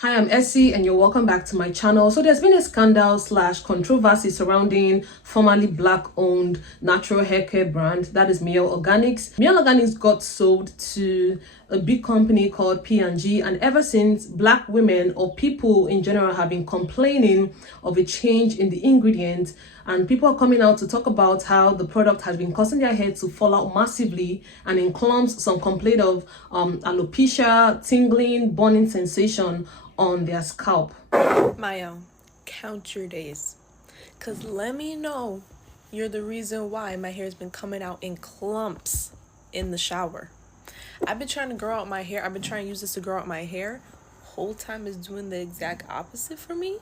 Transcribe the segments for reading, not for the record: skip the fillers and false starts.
Hi, I'm Essie and you're welcome back to my channel. So there's been a scandal / controversy surrounding formerly black-owned natural hair care brand, that is Mielle Organics. Mielle Organics got sold to a big company called P&G, and ever since, black women or people in general have been complaining of a change in the ingredients, and people are coming out to talk about how the product has been causing their hair to fall out massively and in clumps. Some complain of alopecia, tingling, burning sensation on their scalp. Mielle, count your days, because let me know you're the reason why my hair has been coming out in clumps in the shower. I've been trying to grow out my hair. I've been trying to use this to grow out my hair. Whole time is doing the exact opposite for me.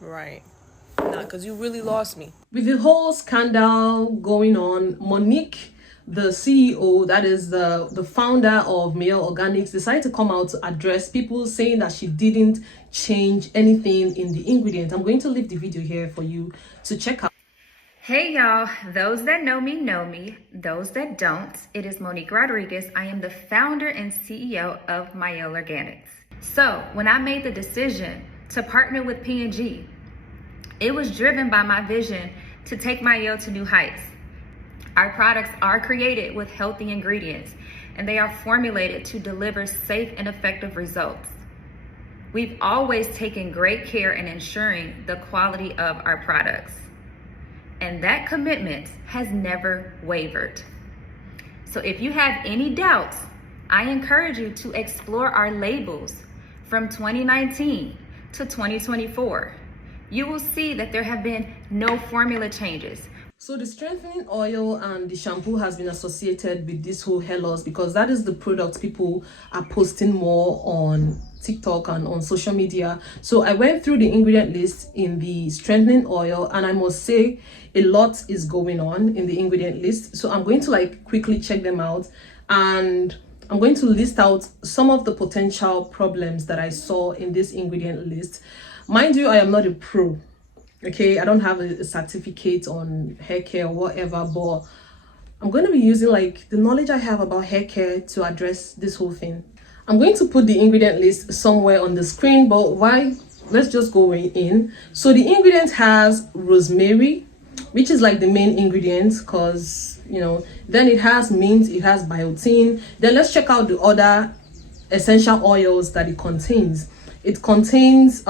Right. Nah, because you really lost me. With the whole scandal going on, Monique, the CEO, that is the founder of Mielle Organics, decided to come out to address people saying that she didn't change anything in the ingredient. I'm going to leave the video here for you to check out. Hey y'all, those that know me, those that don't, it is Monique Rodriguez. I am the founder and CEO of Mielle Organics. So when I made the decision to partner with P&G, it was driven by my vision to take Mielle to new heights. Our products are created with healthy ingredients, and they are formulated to deliver safe and effective results. We've always taken great care in ensuring the quality of our products, and that commitment has never wavered. So if you have any doubts, I encourage you to explore our labels from 2019 to 2024. You will see that there have been no formula changes. So the strengthening oil and the shampoo has been associated with this whole hair loss because that is the product people are posting more on TikTok and on social media. So I went through the ingredient list in the strengthening oil, and I must say a lot is going on in the ingredient list. So I'm going to quickly check them out, and I'm going to list out some of the potential problems that I saw in this ingredient list. Mind you, I am not a pro. Okay, I don't have a certificate on hair care or whatever, but I'm going to be using the knowledge I have about hair care to address this whole thing. I'm going to put the ingredient list somewhere on the screen, but why? Let's just go in. So the ingredient has rosemary, which is the main ingredient, because then it has mint, it has biotin. Then let's check out the other essential oils that it contains. It contains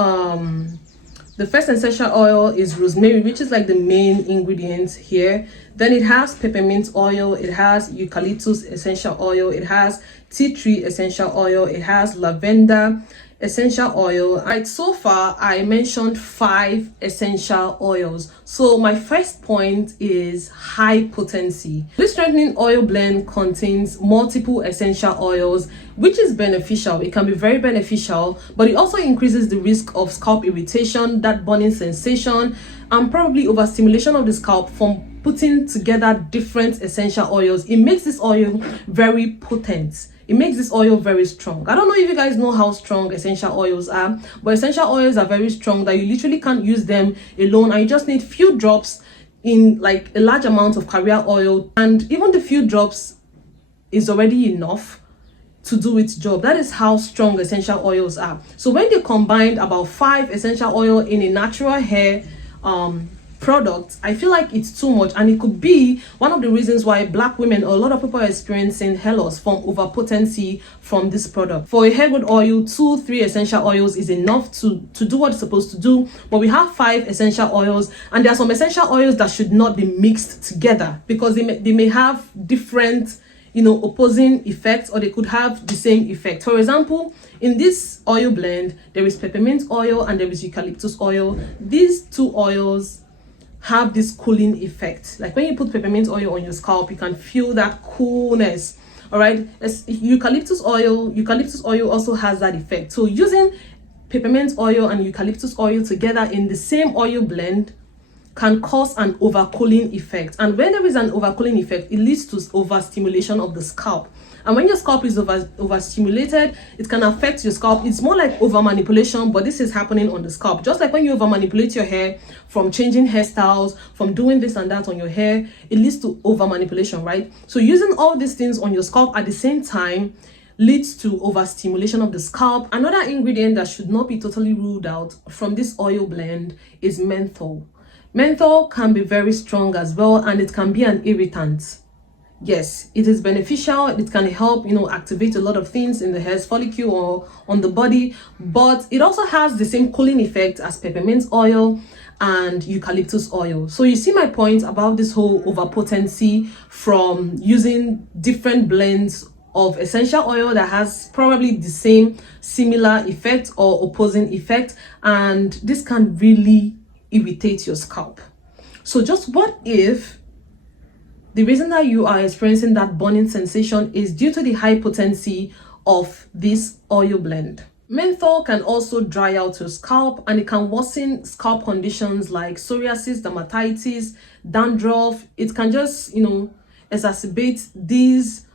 the first essential oil is rosemary, which is the main ingredient here. Then it has peppermint oil, it has eucalyptus essential oil, it has tea tree essential oil, it has lavender essential oil. Right, so far I mentioned 5 essential oils. So my first point is high potency. This strengthening oil blend contains multiple essential oils, which is beneficial. It can be very beneficial, but it also increases the risk of scalp irritation, that burning sensation, and probably overstimulation of the scalp from putting together different essential oils. It makes this oil very potent. It makes this oil very strong. I don't know if you guys know how strong essential oils are, but essential oils are very strong that you literally can't use them alone, and you just need few drops in a large amount of carrier oil, and even the few drops is already enough to do its job. That is how strong essential oils are. So when they combined about 5 essential oil in a natural hair product, I feel like it's too much, and it could be one of the reasons why black women or a lot of people are experiencing hair loss from overpotency from this product. For a hair growth oil, 2-3 essential oils is enough to do what it's supposed to do, but we have 5 essential oils, and there are some essential oils that should not be mixed together because they may have different opposing effects, or they could have the same effect. For example, in this oil blend, there is peppermint oil and there is eucalyptus oil. These 2 oils have this cooling effect. When you put peppermint oil on your scalp, you can feel that coolness. All right, eucalyptus oil also has that effect. So using peppermint oil and eucalyptus oil together in the same oil blend can cause an overcooling effect, and when there is an overcooling effect, it leads to overstimulation of the scalp. And when your scalp is overstimulated, it can affect your scalp. It's more like over manipulation, but this is happening on the scalp. Just like when you over manipulate your hair from changing hairstyles, from doing this and that on your hair, it leads to over manipulation, right? So using all these things on your scalp at the same time leads to overstimulation of the scalp. Another ingredient that should not be totally ruled out from this oil blend is menthol. Menthol can be very strong as well, and it can be an irritant. Yes, it is beneficial. It can help, activate a lot of things in the hair follicle or on the body, but it also has the same cooling effect as peppermint oil and eucalyptus oil. So you see my point about this whole overpotency from using different blends of essential oil that has probably the same similar effect or opposing effect, and this can really irritate your scalp. So just what if the reason that you are experiencing that burning sensation is due to the high potency of this oil blend? Menthol can also dry out your scalp, and it can worsen scalp conditions like psoriasis, dermatitis, dandruff. It can just, exacerbate these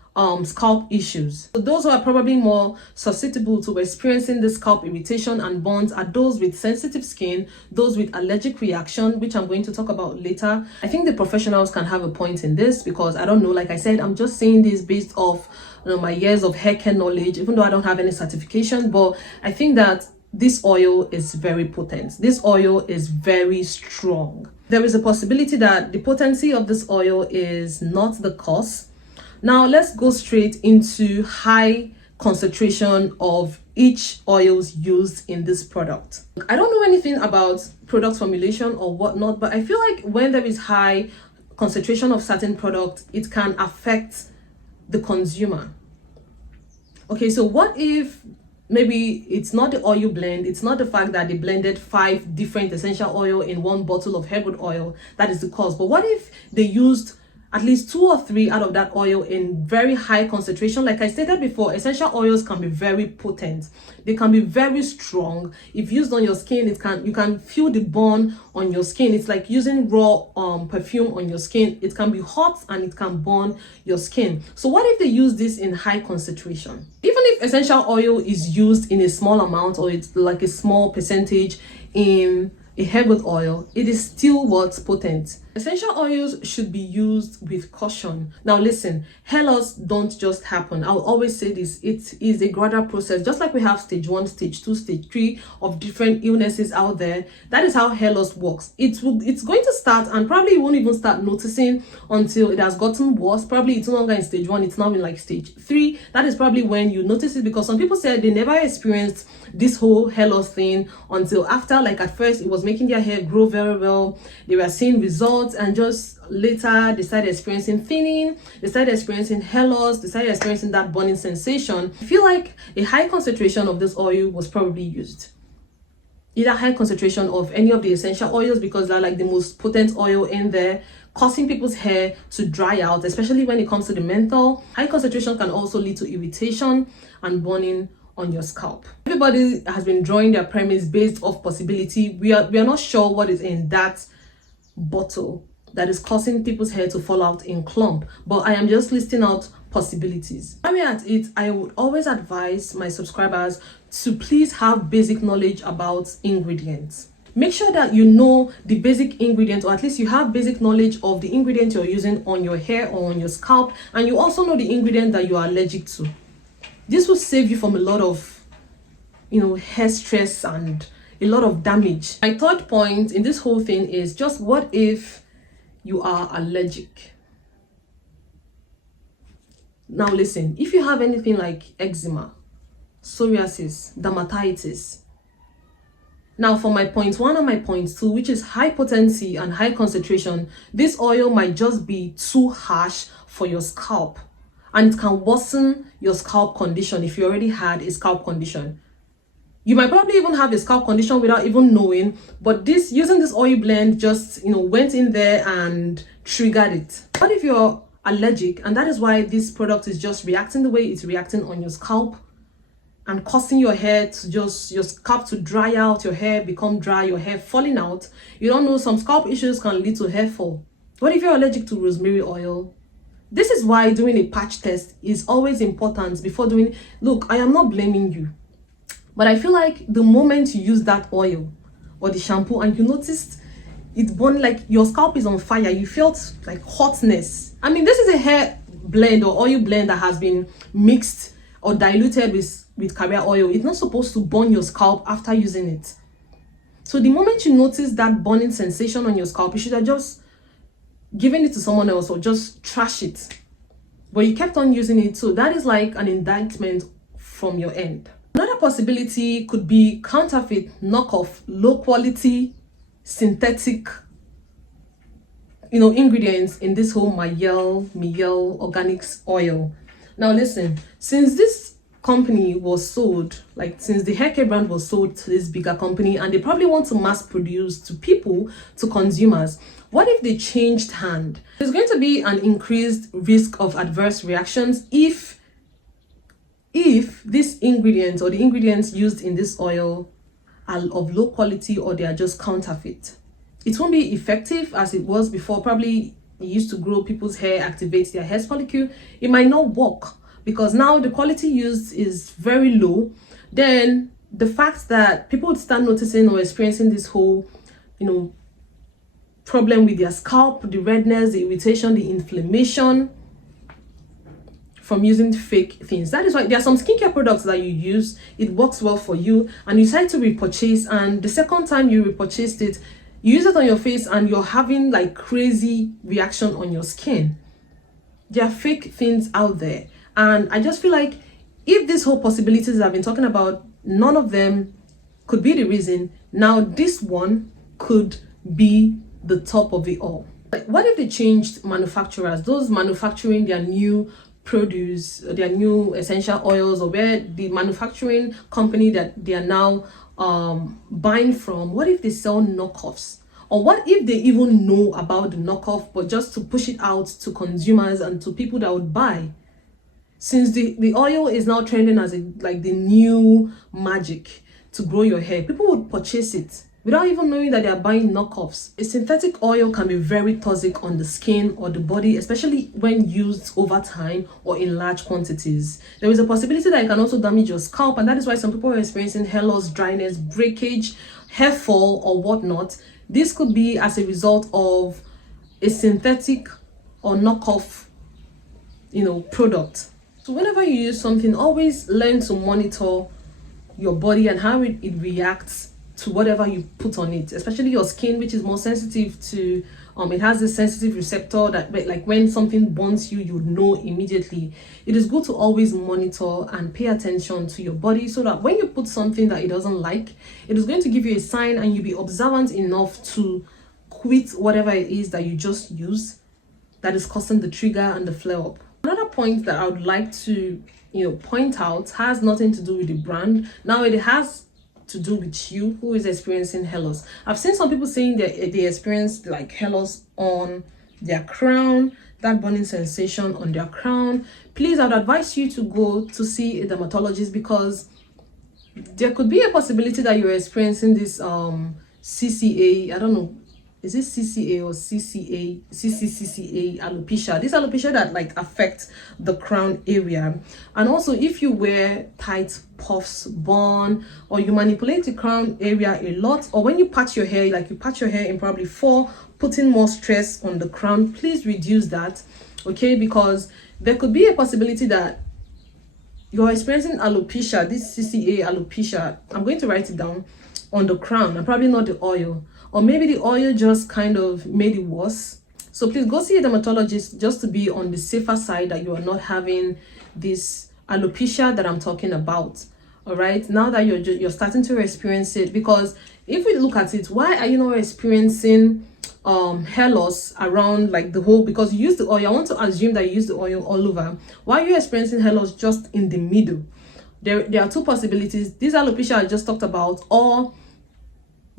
scalp issues. So those who are probably more susceptible to experiencing the scalp irritation and burns are those with sensitive skin, those with allergic reaction, which I'm going to talk about later. I think the professionals can have a point in this, because I don't know, like I said, I'm just saying this based off my years of hair care knowledge, even though I don't have any certification. But I think that this oil is very potent. This oil is very strong. There is a possibility that the potency of this oil is not the cause. Now let's go straight into high concentration of each oils used in this product. I don't know anything about product formulation or whatnot, but I feel like when there is high concentration of certain products, it can affect the consumer. Okay, so what if maybe it's not the oil blend, it's not the fact that they blended 5 different essential oil in one bottle of hairwood oil that is the cause, but what if they used at least 2 or 3 out of that oil in very high concentration? Like I stated before, essential oils can be very potent. They can be very strong. If used on your skin, you can feel the burn on your skin. It's like using raw perfume on your skin. It can be hot and it can burn your skin. So what if they use this in high concentration? Even if essential oil is used in a small amount, or it's like a small percentage in a hairwood oil, it is still what's potent. Essential oils should be used with caution. Now listen, hair loss don't just happen. I'll always say this, it is a gradual process. Just like we have stage 1, stage 2, stage 3 of different illnesses out there, that is how hair loss works. It's going to start, and probably you won't even start noticing until it has gotten worse. Probably it's no longer in stage 1, it's now in like stage 3. That is probably when you notice it, because some people said they never experienced this whole hair loss thing until after, like at first it was making their hair grow very well, they were seeing results, and just later they started experiencing thinning, they started experiencing hair loss, they started experiencing that burning sensation. I feel like a high concentration of this oil was probably used, either high concentration of any of the essential oils, because they're like the most potent oil in there, causing people's hair to dry out, especially when it comes to the menthol. High concentration can also lead to irritation and burning on your scalp. Everybody has been drawing their premise based off possibility. We are not sure what is in that bottle that is causing people's hair to fall out in clump, but I am just listing out possibilities. While we're at it, I would always advise my subscribers to please have basic knowledge about ingredients. Make sure that you know the basic ingredients, or at least you have basic knowledge of the ingredients you're using on your hair or on your scalp, and you also know the ingredient that you are allergic to. This will save you from a lot of, hair stress and a lot of damage. My third point in this whole thing is just what if you are allergic? Now listen, if you have anything like eczema, psoriasis, dermatitis. Now for my point 1 and my point 2, which is high potency and high concentration, this oil might just be too harsh for your scalp, and it can worsen your scalp condition if you already had a scalp condition. You might probably even have a scalp condition without even knowing, but using this oil blend just went in there and triggered it. What if you're allergic, and that is why this product is just reacting the way it's reacting on your scalp and causing your hair to your scalp to dry out, your hair become dry, your hair falling out? You don't know, some scalp issues can lead to hair fall. What if you're allergic to rosemary oil? This is why doing a patch test is always important before doing. Look, I am not blaming you, but I feel like the moment you use that oil or the shampoo and you noticed it burn, like your scalp is on fire, you felt like hotness. I mean, this is a hair blend or oil blend that has been mixed or diluted with carrier oil, it's not supposed to burn your scalp after using it. So the moment you notice that burning sensation on your scalp, you should have just given it to someone else or just trash it. But you kept on using it, so that is like an indictment from your end. Another possibility could be counterfeit, knockoff, low quality, synthetic, ingredients in this whole Mielle Organics oil. Now listen, since this company was sold, since the hair care brand was sold to this bigger company, and they probably want to mass produce to people, to consumers, what if they changed hand? There's going to be an increased risk of adverse reactions if this ingredient or the ingredients used in this oil are of low quality or they are just counterfeit. It won't be effective as it was before. Probably it used to grow people's hair, activate their hair follicle. It might not work because now the quality used is very low. Then the fact that people would start noticing or experiencing this whole, problem with their scalp, the redness, the irritation, the inflammation from using fake things. That is why there are some skincare products that you use, it works well for you, and you decide to repurchase, and the second time you repurchased it, you use it on your face and you're having crazy reaction on your skin. There are fake things out there, and I just feel like if these whole possibilities I've been talking about, none of them could be the reason, now this one could be the top of it all. What if they changed manufacturers, those manufacturing their new produce, their new essential oils, or where the manufacturing company that they are now buying from, what if they sell knockoffs? Or what if they even know about the knockoff but just to push it out to consumers and to people that would buy? Since the oil is now trending as the new magic to grow your hair, people would purchase it without even knowing that they are buying knockoffs. A synthetic oil can be very toxic on the skin or the body, especially when used over time or in large quantities. There is a possibility that it can also damage your scalp, and that is why some people are experiencing hair loss, dryness, breakage, hair fall, or whatnot. This could be as a result of a synthetic or knockoff, product. So whenever you use something, always learn to monitor your body and how it reacts to whatever you put on it, especially your skin, which is more sensitive to it has a sensitive receptor that when something burns you, you know immediately. It is good to always monitor and pay attention to your body so that when you put something that it doesn't like, it is going to give you a sign and you'll be observant enough to quit whatever it is that you just use that is causing the trigger and the flare up. Another point that I would like to point out has nothing to do with the brand. Now it has to do with you who is experiencing hair loss. I've seen some people saying that they experienced hair loss on their crown, that burning sensation on their crown. Please, I'd advise you to go to see a dermatologist, because there could be a possibility that you're experiencing this CCA, I don't know, is it CCA or CCCCA alopecia? This alopecia that affects the crown area. And also if you wear tight puffs, bun, or you manipulate the crown area a lot, or when you pat your hair, you pat your hair in probably 4, putting more stress on the crown, please reduce that, okay? Because there could be a possibility that you're experiencing alopecia, this CCA alopecia. I'm going to write it down on the crown, and probably not the oil. Or maybe the oil just kind of made it worse. So please go see a dermatologist just to be on the safer side that you are not having this alopecia that I'm talking about. All right, now that you're starting to experience it, because if we look at it, why are you not experiencing hair loss around the whole, because you use the oil? I want to assume that you use the oil all over. Why are you experiencing hair loss just in the middle? There are two possibilities. This alopecia I just talked about, or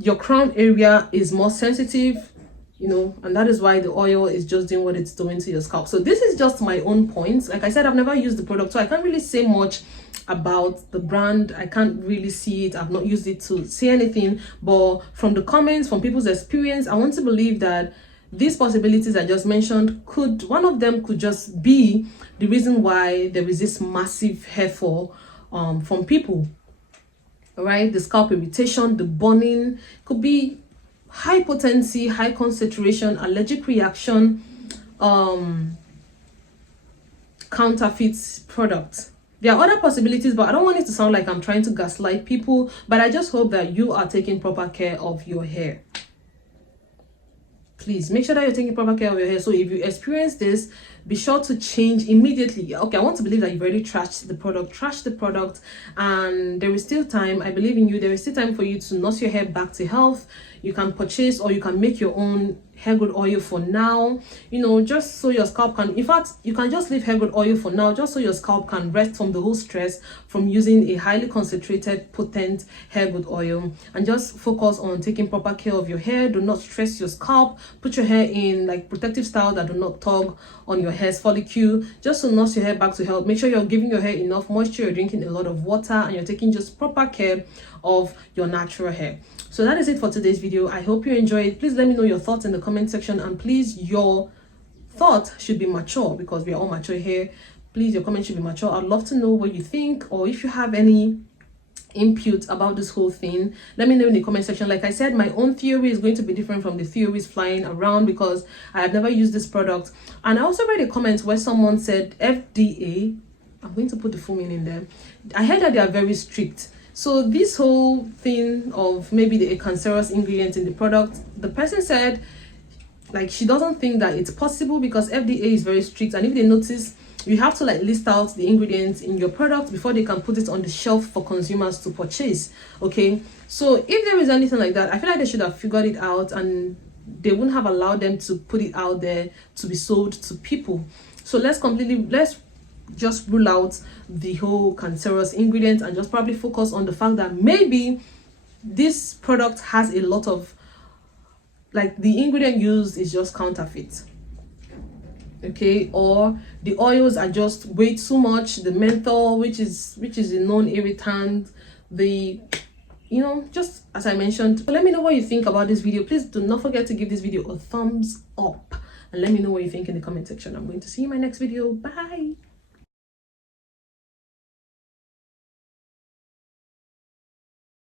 your crown area is more sensitive, and that is why the oil is just doing what it's doing to your scalp. So this is just my own points. Like I said, I've never used the product, so I can't really say much about the brand. I can't really see it. I've not used it to say anything, but from the comments, from people's experience, I want to believe that these possibilities I just mentioned, one of them could just be the reason why there is this massive hair fall from people. All right, the scalp irritation, the burning, could be high potency, high concentration, allergic reaction, counterfeit product. There are other possibilities, but I don't want it to sound like I'm trying to gaslight people, but I just hope that you are taking proper care of your hair. Please make sure that you're taking proper care of your hair. So if you experience this, be sure to change immediately. Okay, I want to believe that you've already trashed the product, and there is still time. I believe in you. There is still time for you to nurse your hair back to health. You can purchase or you can make your own hair growth oil for now, you know, just so your scalp can, in fact, you can just leave hair growth oil for now, just so your scalp can rest from the whole stress from using a highly concentrated, potent hair growth oil, and just focus on taking proper care of your hair. Do not stress your scalp. Put your hair in like protective style that do not tug on your hair's follicle, just to nurse your hair back to health. Make sure you're giving your hair enough moisture, you're drinking a lot of water, and you're taking just proper care of your natural hair. So that is it for today's video. I hope you enjoyed it. Please let me know your thoughts in the comment section, and please, your thoughts should be mature, because we are all mature here. Please, your comments should be mature. I'd love to know what you think, or if you have any input about this whole thing, let me know in the comment section. Like I said, my own theory is going to be different from the theories flying around, because I have never used this product. And I also read a comment where someone said FDA, I'm going to put the full meaning there. I heard that they are very strict. So this whole thing of maybe a cancerous ingredient in the product, the person said like she doesn't think that it's possible, because FDA is very strict, and if they notice, you have to like list out the ingredients in your product before they can put it on the shelf for consumers to purchase. Okay, so if there is anything like that, I feel like they should have figured it out, and they wouldn't have allowed them to put it out there to be sold to people. So let's just rule out the whole cancerous ingredient and just probably focus on the fact that maybe this product has a lot of, like, the ingredient used is just counterfeit. Okay, or the oils are just way too much. The menthol, which is a known irritant, the, you know, just as I mentioned. So let me know what you think about this video. Please do not forget to give this video a thumbs up, and let me know what you think in the comment section. I'm going to see you in my next video. Bye.